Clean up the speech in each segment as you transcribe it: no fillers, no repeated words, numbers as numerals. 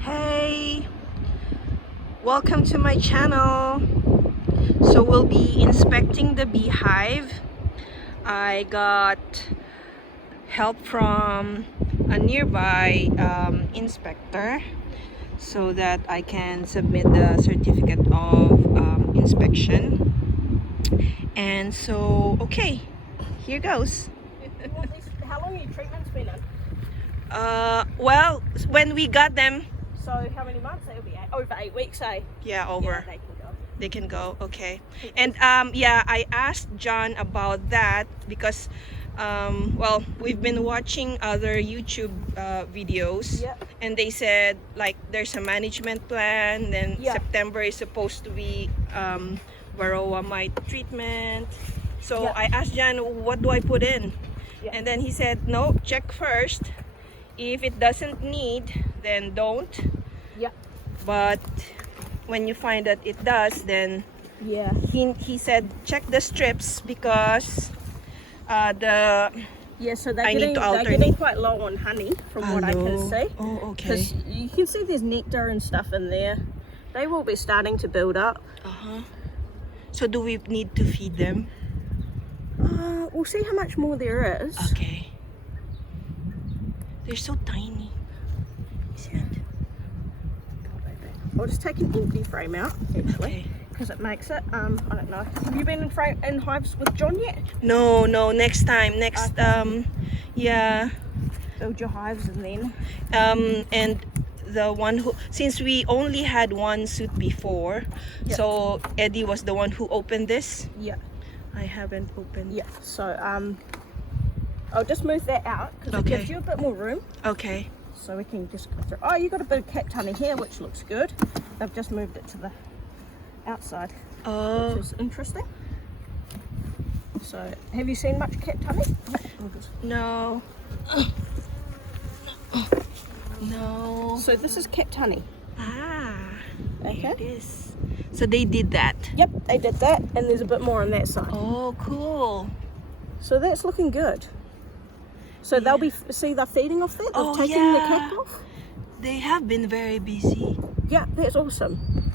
Hey, welcome to my channel. So we'll be inspecting the beehive. I got help from a nearby inspector so that I can submit the certificate of inspection. And so, okay, here goes. How long have your treatments been in? Well, when we got them, So how many months? It'll be over 8 weeks, eh? yeah, over. Yeah, they can go. They can go, okay. And yeah, I asked John about that because well, we've been watching other YouTube videos. Yep. And they said like there's a management plan, then Yeah. September is supposed to be varroa mite treatment. So Yeah. I asked John, what do I put in? Yeah. And then he said, no, check first. If it doesn't need, then don't. Yeah. But when you find that it does, then Yeah. he said check the strips because Yeah, so I need to they're alternate. getting quite low on honey from what I can see. Oh, okay. Because you can see there's nectar and stuff in there. They will be starting to build up. So do we need to feed them? We'll see how much more there is. Okay. They're so tiny. Isn't it? I'll just take an empty frame out, actually, Okay. because it makes it. I don't know. Have you been in hives with John yet? No, next time. Next yeah. Build your hives and then. And the one who, since we only had one suit before, Yep. so Eddie was the one who opened this. Yeah. I haven't opened. Yeah. So I'll just move that out because Okay. it gives you a bit more room. Okay. So we can just go through. Oh, you got a bit of capped honey here, which looks good. They've just moved it to the outside, Oh. which is interesting. So, have you seen much capped honey? No. No. So this is capped honey. Ah. Okay. There it is. So they did that. Yep, they did that, and there's a bit more on that side. Oh, cool. So that's looking good. So they'll be, see they're feeding off that? They've Oh, taken the yeah. cap off? They have been very busy. Yeah, that's awesome.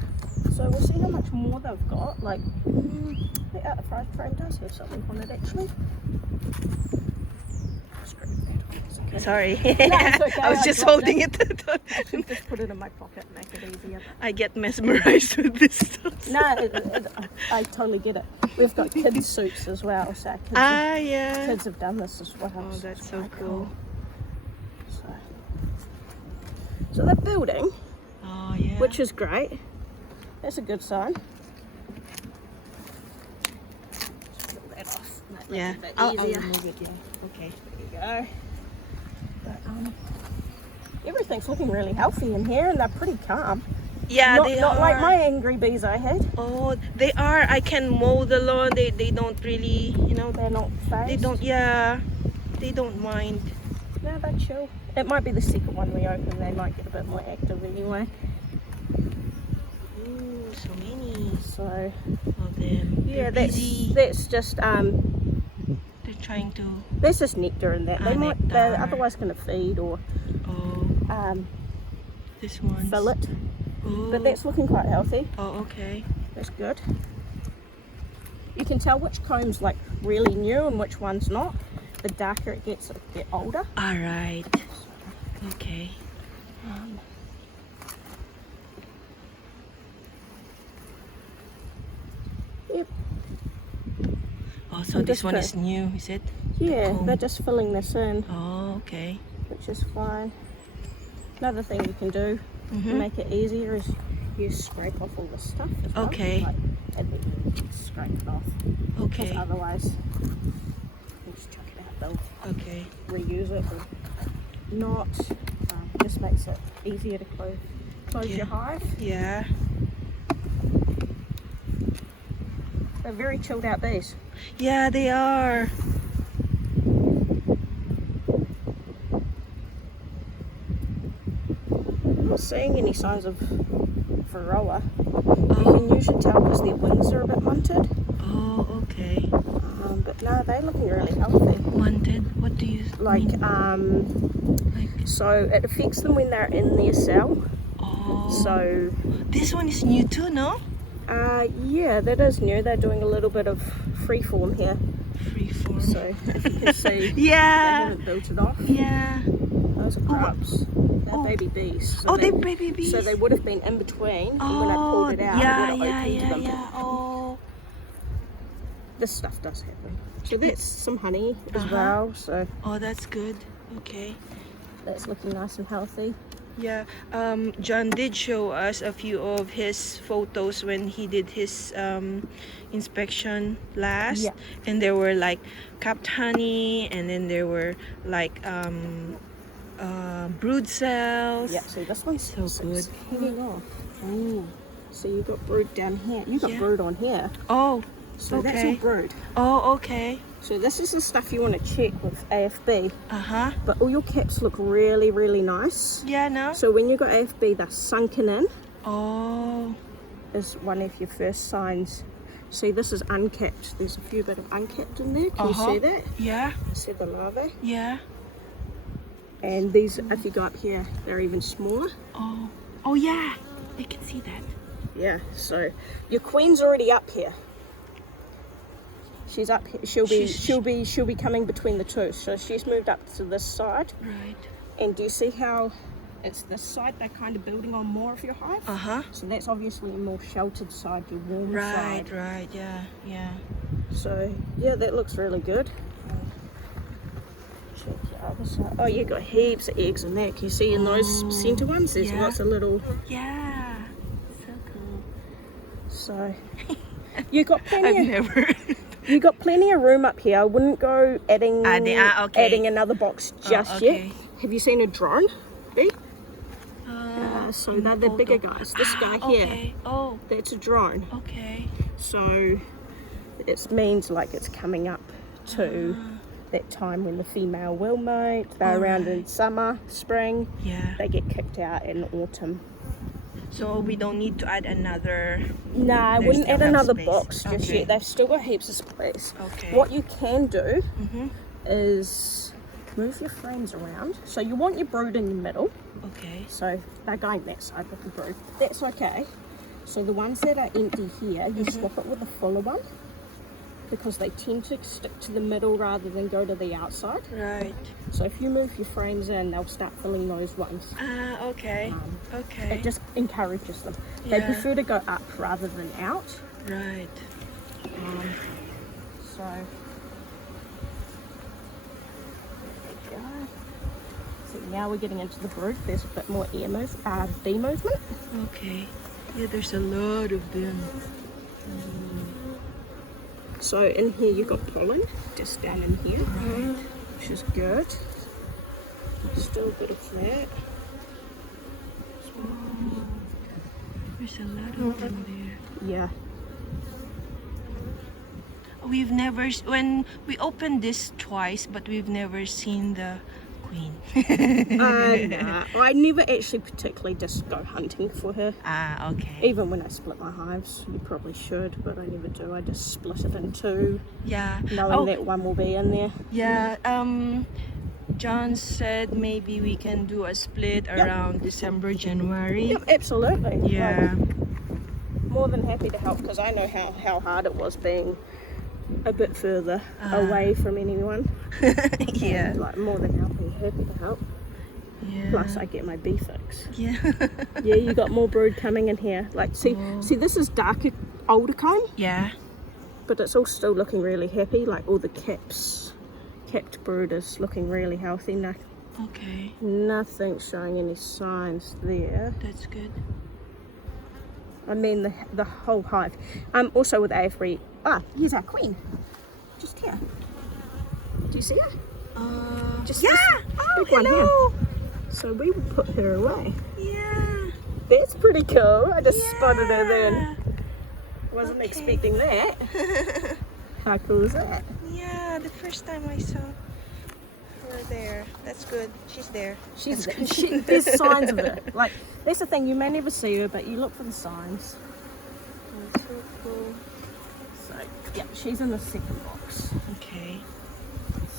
So we'll see how much more they've got. Like, the outer frame does have something on it actually. Sorry. it's okay, I was I just dropped holding it. Just put it in my pocket and make it easier. I get mesmerized with this stuff. No, I totally get it. We've got kids' suits as well, so kids, Yeah. kids have done this as well. Oh, that's so quite cool. So they're building, Oh, yeah. which is great. That's a good sign. Just pull that off. That makes Yeah. it a bit I'll easier. remove it, yeah. Okay. There you go. But, everything's looking really healthy in here, and they're pretty calm. Yeah, not, they not are. like my angry bees I had. Oh, they are. I can mow the lawn. They don't really, you know, They're not phased. they don't, yeah, they don't mind. No, they're chill. It might be the second one we open. They might get a bit more active anyway. Ooh, so many So of them. yeah, They're busy. that's just They're trying to, that's just nectar in that. They might they're nectar. otherwise going to feed or oh, this one. fill it. Oh. But that's looking quite healthy. Oh, okay. That's good. You can tell which comb's like really new and which one's not. The darker it gets, it get older. All right. Okay. Yep. Oh, so I'm this just one put- is new, is it? Yeah, Comb. they're just filling this in, Oh, okay. which is fine. Another thing you can do to Mhm. make it easier is you scrape off all this stuff as well. Okay. Like, and then scrape it off. Okay. Because otherwise, you just chuck it out. They'll Okay. reuse it or not. Just makes it easier to close Yeah. your hive. Yeah. They're very chilled out bees. Yeah, they are. I'm not seeing any signs of varroa. Oh. You can usually tell because their wings are a bit munted. Oh, okay. But no, they're looking really healthy. Wanted. What do you Like, mean? Like, so it affects them when they're in their cell. So this one is new too, no? yeah, that is new. They're doing a little bit of freeform here. Freeform. So if you can see, they Yeah. haven't built it off. Yeah. Those are grubs. They're baby bees. So They're baby bees. So they would have been in between, and when I pulled it out, it would have opened them. Yeah. Oh. This stuff does happen. So that's some honey as well. So Oh, that's good. Okay. that's looking nice and healthy. Yeah. John did show us a few of his photos when he did his inspection last. Yeah. And there were like capped honey, and then there were like brood cells. Yeah, see this one's So good. hanging off. Oh, so you got brood down here. You got brood on here. Oh. So that's all Okay. brood. Oh, okay. So this is the stuff you want to check with AFB. Uh-huh. But all your caps look really, really nice. Yeah, no? So when you got AFB, they're sunken in. Oh. Is one of your first signs. See, this is uncapped. There's a few bit of uncapped in there. Can you see that? Yeah. See the larvae? Yeah. And these, if you go up here, they're even smaller. Oh. Oh, yeah. I can see that. Yeah, so your queen's already up here. She's up here. She'll be coming between the two. So she's moved up to this side. Right. And do you see how it's this side they're kind of building on more of your hive? Uh-huh. So that's obviously a more sheltered side, your warm side. Right. Yeah. Yeah. So yeah, that looks really good. Check the other side. Oh, you got heaps of eggs in there. Can you see in those center ones? There's yeah. lots of little. Yeah. So cool. So you got I've plenty. never. You got plenty of room up here. I wouldn't go adding okay. adding another box just okay. yet. Have you seen a drone? Bee? Uh, So they're the bigger guys. This guy here, Okay. Oh. that's a drone. Okay. So it means like it's coming up to that time when the female will mate. They're around in summer, spring. Yeah. They get kicked out in autumn. So we don't need to add another. Nah, I They wouldn't still add have another space. box just Okay. yet. They've still got heaps of space. Okay. What you can do Mm-hmm. is move your frames around. So you want your brood in the middle. Okay. So they're going that side with the brood. That's okay. So the ones that are empty here, you swap it with a fuller one because they tend to stick to the middle rather than go to the outside. Right. So if you move your frames in, they'll start filling those ones. Okay. Okay. It just encourages them. They Yeah. prefer to go up rather than out. Right. So there we go. So now we're getting into the brood. There's a bit more bee movement. Okay. Yeah, there's a lot of them. So in here you've got pollen just down in here, which is good. Still a bit of that. There's a lot of them there. Yeah. We've never, when we opened this twice, but we've never seen the queen. Nah, I never actually particularly just go hunting for her. Okay. Even when I split my hives, you probably should, but I never do. I just split it in two, Yeah. knowing that one will be in there. Yeah. John said maybe we can do a split around December, January. Yep, absolutely. Yeah. Like, more than happy to help because I know how hard it was being a bit further away from anyone. Yeah. And, like more than happy to help. Yeah. Plus I get my bee fix. Yeah. Yeah, you got more brood coming in here. Like see this is darker older comb, Yeah. but it's all still looking really happy. Like all the capped brood is looking really healthy. Okay. Nothing showing any signs there. That's good. I mean the whole hive. Also with AFB. Here's our queen. Just here. Do you see her? Just yeah. big one Hello. here. So we will put her away. Yeah. That's pretty cool. I just spotted her then. Yeah. Wasn't Okay. expecting that. How cool is that? Yeah, the first time I saw her there. That's good. She's there. There's signs of her. Like that's the thing. You may never see her, but you look for the signs. That's so cool. So yeah, she's in the second box. Okay.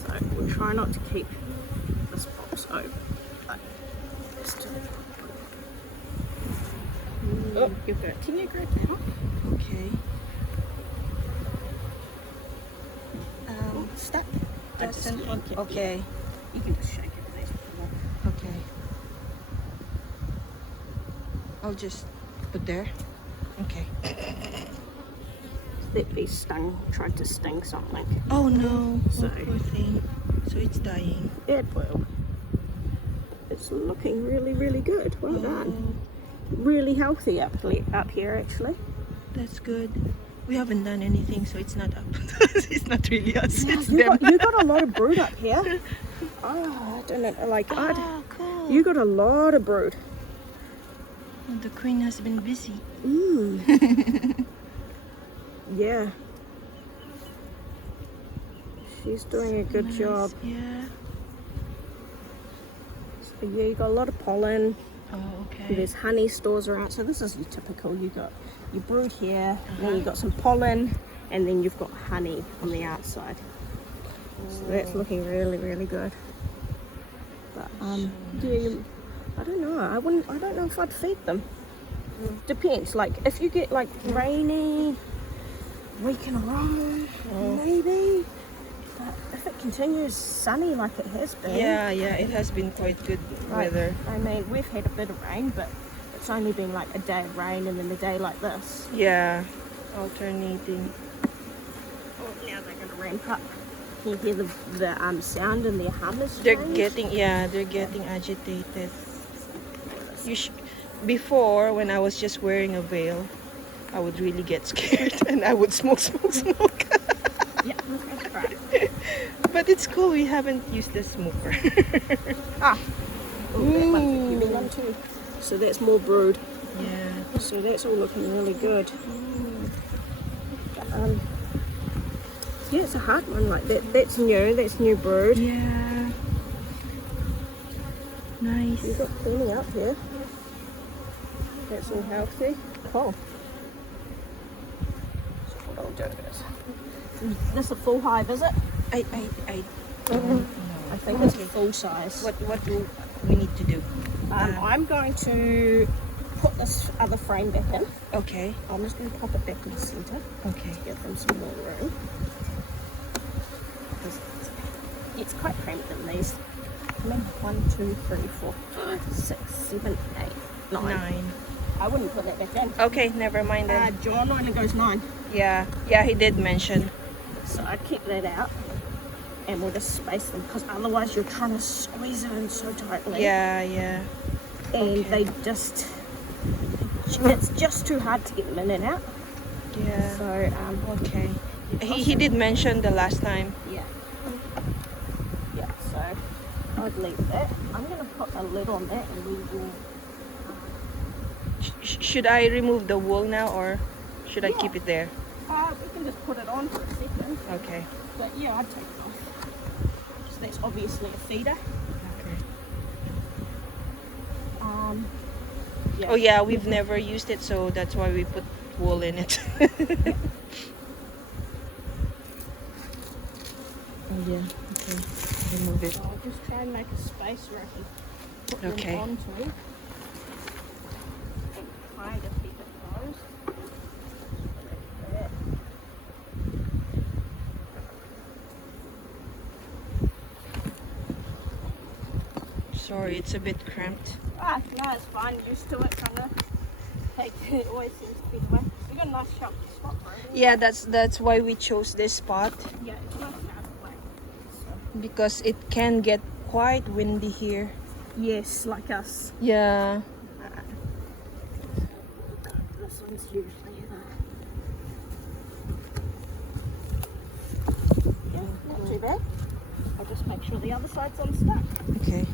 So we'll try not to keep this box open. But let's do it. Oh, you've got. Can you grab that up? Okay. Stuck. Doesn't. Shake it. Okay. You can just shake it. There's more. Okay. I'll just put there. Okay. That bee tried to sting something. Oh no. So- Oh, poor thing. So it's dying. It will. It's looking really, really good. Well done. Really healthy up here, actually. That's good. We haven't done anything, so it's not up. It's not really us. Yeah, It's you them. got a lot of brood up here. Oh, I don't know. Like, Oh, cool. you got a lot of brood. The queen has been busy. Yeah. She's doing a good Nice. job. Yeah. So yeah, you got a lot of pollen. Oh, okay. There's honey stores around. So this is your typical. You got your brood here, then you got some pollen, and then you've got honey on the outside. So that's looking really, really good. But yeah, I don't know. I don't know if I'd feed them. Depends. Like if you get like rainy week in a row, maybe. But if it continues sunny like it has been, Yeah, it has been quite good like, weather. I mean, we've had a bit of rain, but it's only been like a day of rain and then a day like this. Yeah, alternating. Oh, now they're going to ramp up. Can you hear the sound in their harness? They're change? getting agitated. Before, when I was just wearing a veil, I would really get scared and I would smoke. Yeah, that's right. But it's cool. We haven't used the smoker. Oh, that one's a heavy one too. So that's more brood. Yeah. So that's all looking really good. Yeah, it's a hard one like that. That's new brood. Yeah. Nice. You've got plenty up here. That's all healthy. Cool. So what I'll do is, this a full hive, is it? I don't know. I think it's full size. What do we need to do? I'm going to put this other frame back in. Okay. I'm just going to pop it back in the centre. Okay. Give them some more room. Because it's quite cramped in these. Remember, 1, 2, 3, 4, 5, 6, 7, 8, 9. 9. I wouldn't put that back in. Okay, never mind then. John only goes 9. Yeah, he did mention. So I'd keep that out. And we'll just space them because otherwise you're trying to squeeze it in so tightly. Yeah. And Okay. they just, it's just too hard to get them in and out. Yeah. So, Okay. He did mention the last time. yeah. Yeah, so I'd leave that. I'm going to put a lid on that and we will. Should I remove the wool now or should I Yeah. keep it there? We can just put it on for a second. Okay. But yeah, I'd take it off. So that's obviously a feeder. Okay. Yeah. Oh yeah, we've never used it, so that's why we put wool in it. Oh yeah. Okay. Remove it. So I'll just try and make a space where I can put Okay. them onto. And kind of keep it closed. Like that. Sorry, it's a bit cramped. No, it's fine. Used to it, kind of. It always seems to be the way. We got a nice shelter spot for it. Yeah, that's why we chose this spot Yeah, it's nice and out of the way. So. because it can get quite windy here. Yes, like us. Yeah. This one's usually yeah, not too bad. I'll just make sure the other side's unstuck. Okay.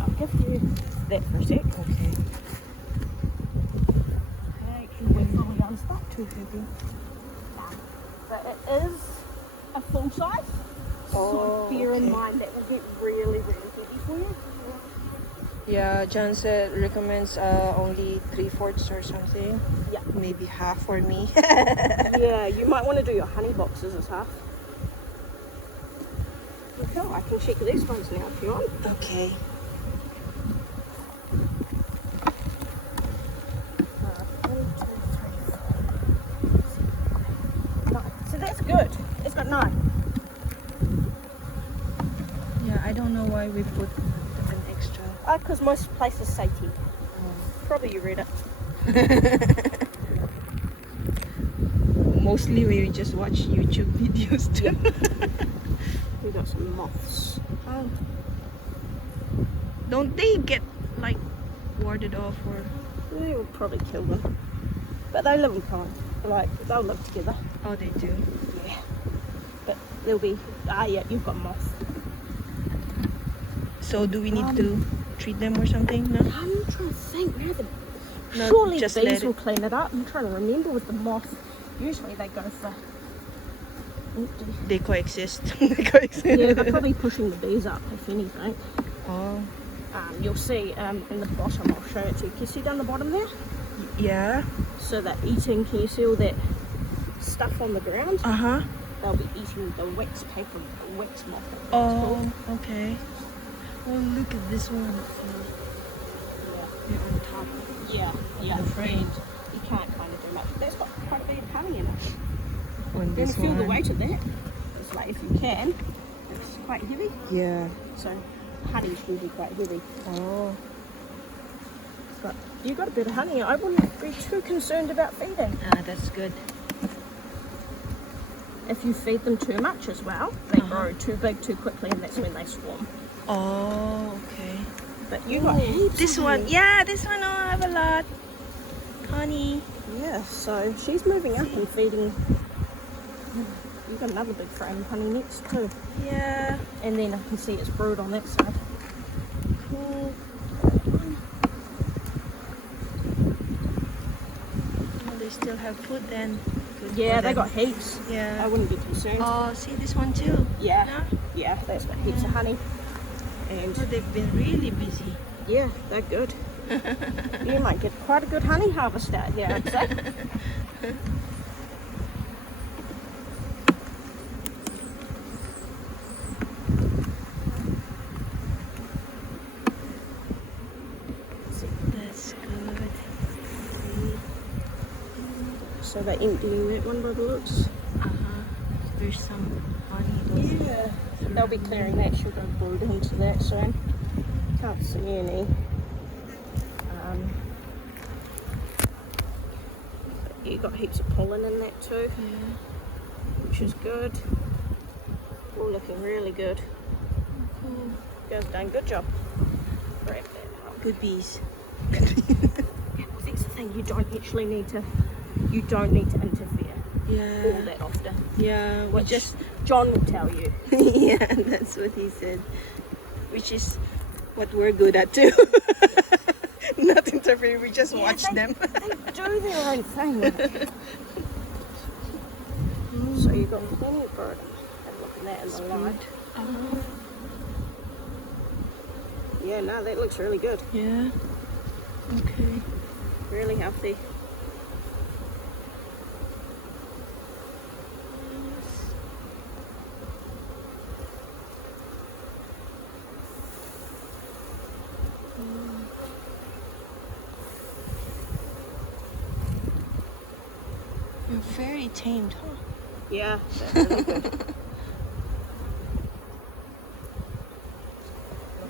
I'll give you that for a sec. Okay. Okay, we're fully unstuck. Too heavy. But it is a full size. Oh, So bear in okay. mind that will get really, really heavy for you. Yeah, John said recommends only 3/4 or something. Yeah. Maybe half for me. Yeah, you might want to do your honey boxes as half. Okay, I can check these ones now if you want. Okay. we put an extra? Because most places say 10. Probably you read it. Mostly we just watch YouTube videos too. We got some moths. Oh. Don't they get like warded off or? They will probably kill them. But they live in kind. Like, they'll live together. Oh, they do. Yeah. But there'll be, yeah, you've got moths. So do we need to treat them or something? No? I'm trying to think now. No, Surely just bees let will it. clean it up. I'm trying to remember with the moth. Usually they go for empty. They coexist. They coexist. Yeah, they're probably pushing the bees up, if anything. Oh. You'll see in the bottom, I'll show it to you. Can you see down the bottom there? Yeah. So they're eating, can you see all that stuff on the ground? Uh-huh. They'll be eating the wax paper, the wax moth. That's Oh, called. okay. Oh, look at this one. They're on top. Yeah, afraid. You can't kind of do much. That's got quite a bit of honey in it. On Then this feel one. the weight of that. It's like, if you can, it's quite heavy. Yeah. So honey will be quite heavy. Oh. But you got a bit of honey. I wouldn't be too concerned about feeding. Ah, that's good. If you feed them too much as well, they grow too big too quickly, and that's when they swarm. Oh, okay. But you got heaps. This of one, honey. yeah, this one, oh, I have a lot. Honey. Yeah, so she's moving up and feeding. You've got another big frame of honey next too. Yeah. And then I can see it's brood on that side. Cool. Oh, they still have food then. Good Yeah, for they them. got heaps. I Yeah. wouldn't be concerned. Oh, see this one too. Yeah, No? yeah, that's got heaps of honey. And Oh, they've been really busy. yeah, they're good. You might get quite a good honey harvest out here, I'd say. That's good. So they're emptying that one by the looks. There's some honey. Yeah. They'll be clearing that. She'll go brood into that soon. Can't see any. You got heaps of pollen in that too, Yeah. which is good. All looking really good. Cool. Girls done a good job. Grab that up. Good bees. Yeah, well, that's the thing. You don't need to interfere Yeah. all that often. Yeah. We Which just. John will tell you. Yeah, that's what he said. Which is what we're good at too. Not interfere. We just watch them. They do their own thing. So you've got plenty of bird. Have a look at that in the light. Yeah, no, that looks really good. Yeah. Okay. Really healthy. You're very tamed, huh? Yeah, they're really good.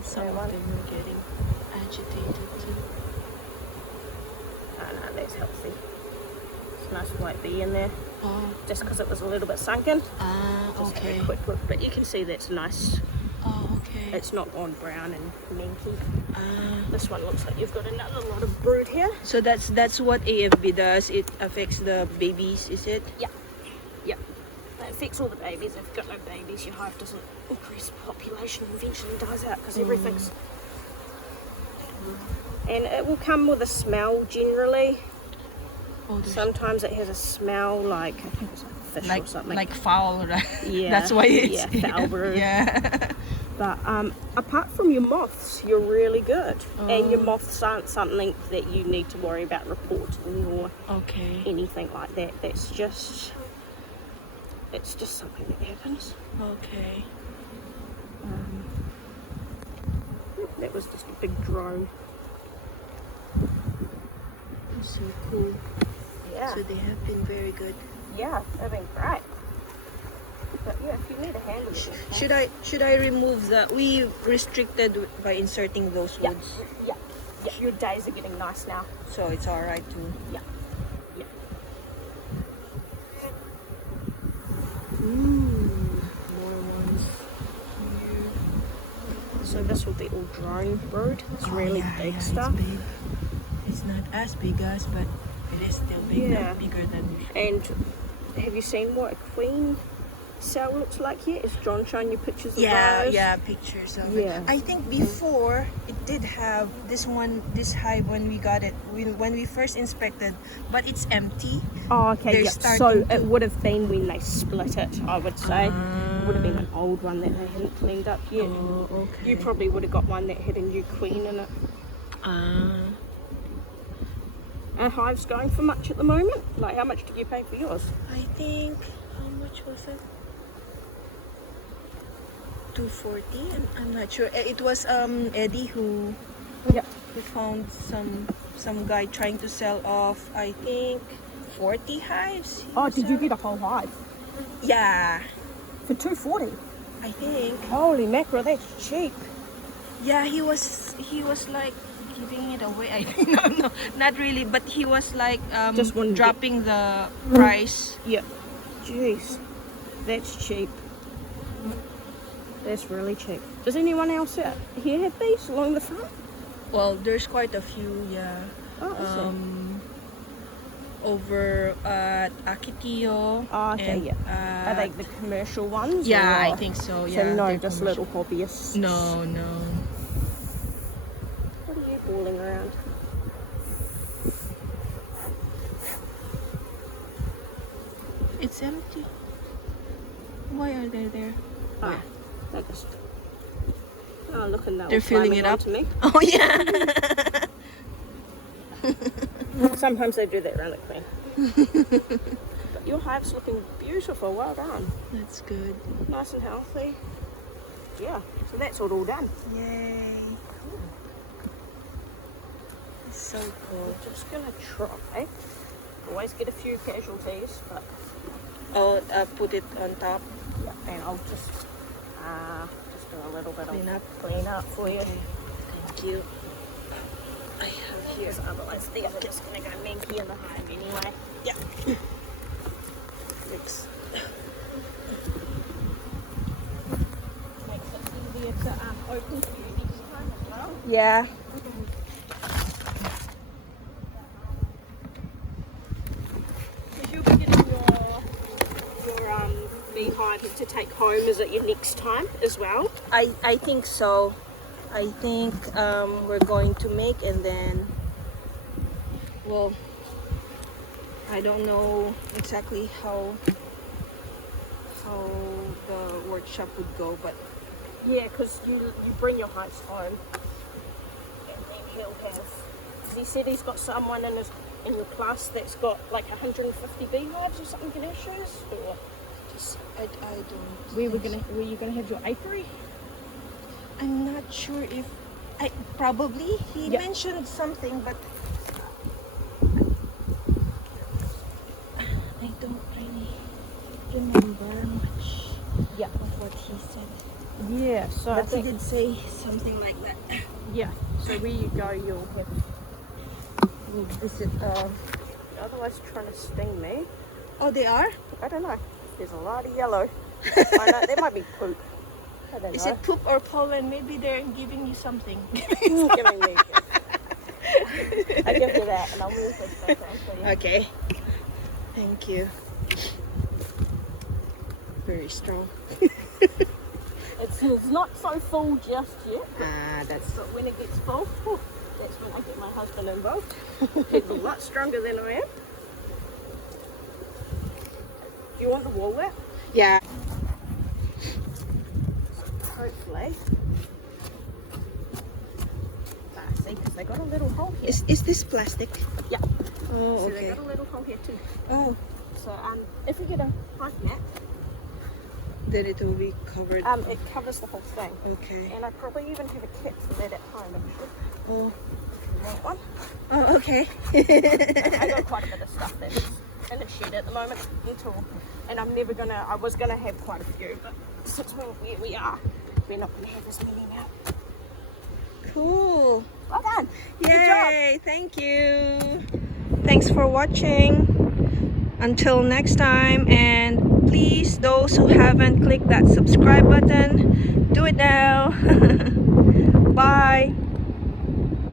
Some of them are getting agitated too. No, that's healthy. It's a nice white bee in there. Oh. Just because it was a little bit sunken. Ah, Just have okay. a quick look. But you can see that's nice. Oh, okay. It's not gone brown and minky. Ah. This one looks like you've got another lot of brood here. So that's what AFB does. It affects the babies, is it? Yeah. Yep. That affects all the babies. If you've got no babies, your hive doesn't increase population and eventually dies out because everything's... And it will come with a smell generally. Oh, there's Sometimes it has a smell like, I think it's like a fish or something. like foul, right? Yeah. That's why it's Yeah, foul brood. Yeah. But apart from your moths, you're really good. And your Oh. moths aren't something that you need to worry about reporting or Okay. anything like that. It's just something that happens. Okay. That was just a big drone. So cool. Yeah. So they have been very good. Yeah, they've been great. But yeah, if you need a handle, you can. Should I remove the? We restricted by inserting those Yeah, woods, yeah, yeah. Your days are getting nice now. so it's all right to. Yeah, yeah. More ones here. So this will be all drone brood. It's really big stuff. It's big. It's not as big as, but it is still big. Yeah. Not bigger than. And have you seen what a queen cell looks like yet? Is John showing you pictures of those? Pictures of Yeah. it. I think before it did have this hive when we got it, when we first inspected, but it's empty. Oh, okay. They're Yeah. starting So to- it would have been when they split it, I would say. It would have been an old one that they hadn't cleaned up yet. Oh, okay. You probably would have got one that had a new queen in it. Are hives going for much at the moment? Like, how much did you pay for yours? I think how much was it? 240. I'm not sure. It was Eddie who Yeah. found some guy trying to sell off. I think 40 hives. Oh, did you get a whole hive Yeah, for 240? I think. Holy mackerel, that's cheap. Yeah, he was like giving it away. I think no, not really, but he was like Just wanted to- dropping the price. Yeah. Jeez, that's cheap. That's really cheap. Does anyone else here have these along the front? Well, there's quite a few. Yeah. Oh, I see. Over at Akitillo. Oh, okay, and yeah. Are they the commercial ones? Yeah, or- I think so. So Yeah. no, they're just commercial. little hobbyists. No. What are you hauling around? It's empty. Why are they there? Ah, they're just. Oh, look, and They're filling it up. To me. Oh yeah. Sometimes they do that around the queen. But your hive's looking beautiful. Well done. That's good. Nice and healthy. Yeah. So that's all done. Yay. Cool. It's so cool. I'm just gonna try. Always get a few casualties, but I'll put it on top. yeah, and I'll just do a little bit Clean of up. clean up for you. Okay. Thank you. I have here. Because otherwise these are just gonna go minky in the hive anyway. Yeah. Mix. Makes it easier to open for you next time as well. Yeah. Because you'll be getting your beehive to take home. Is it your next time as well? I think so. I think we're going to make, and then, well, I don't know exactly how the workshop would go, but Yeah, because you bring your hives home, and then he'll have. He said he's got someone in your class that's got like 150 beehives or something. Can he show us? Or just I don't. were you gonna have your apiary? I'm not sure if probably he Yeah. mentioned something, but I don't really remember much Yeah. of what he said. Yeah. So I But he think, did say something like that. yeah. So where you go, you'll have. We'll visit. Otherwise, trying to sting me. Oh, they are. I don't know. There's a lot of yellow. I know there might be poop. I don't Is know. it poop or pollen? Maybe they're giving you something. Giving me. I give you that, and I'll move this back on for you. Okay. Thank you. Very strong. It's not so full just yet, That's but when it gets full, whew, that's when I get my husband involved. He's a lot stronger than I am. Do you want the wall wrap? yeah. Hopefully. See, because they got a little hole here. Is this plastic? Yeah. Oh, So they okay. got a little hole here too. Oh, So if you get a hive mat, then it will be covered. it covers the whole thing. Okay. And I probably even have a kit for that at home actually. Oh. If you want one? Oh, okay. I got quite a bit of stuff that's in a shed at the moment until, and I was gonna have quite a few, but since we're where we are, we're not gonna have as many now. Cool. Well done. Yay, thank you. Thanks for watching. Until next time, and please, those who haven't clicked that subscribe button, do it now. Bye.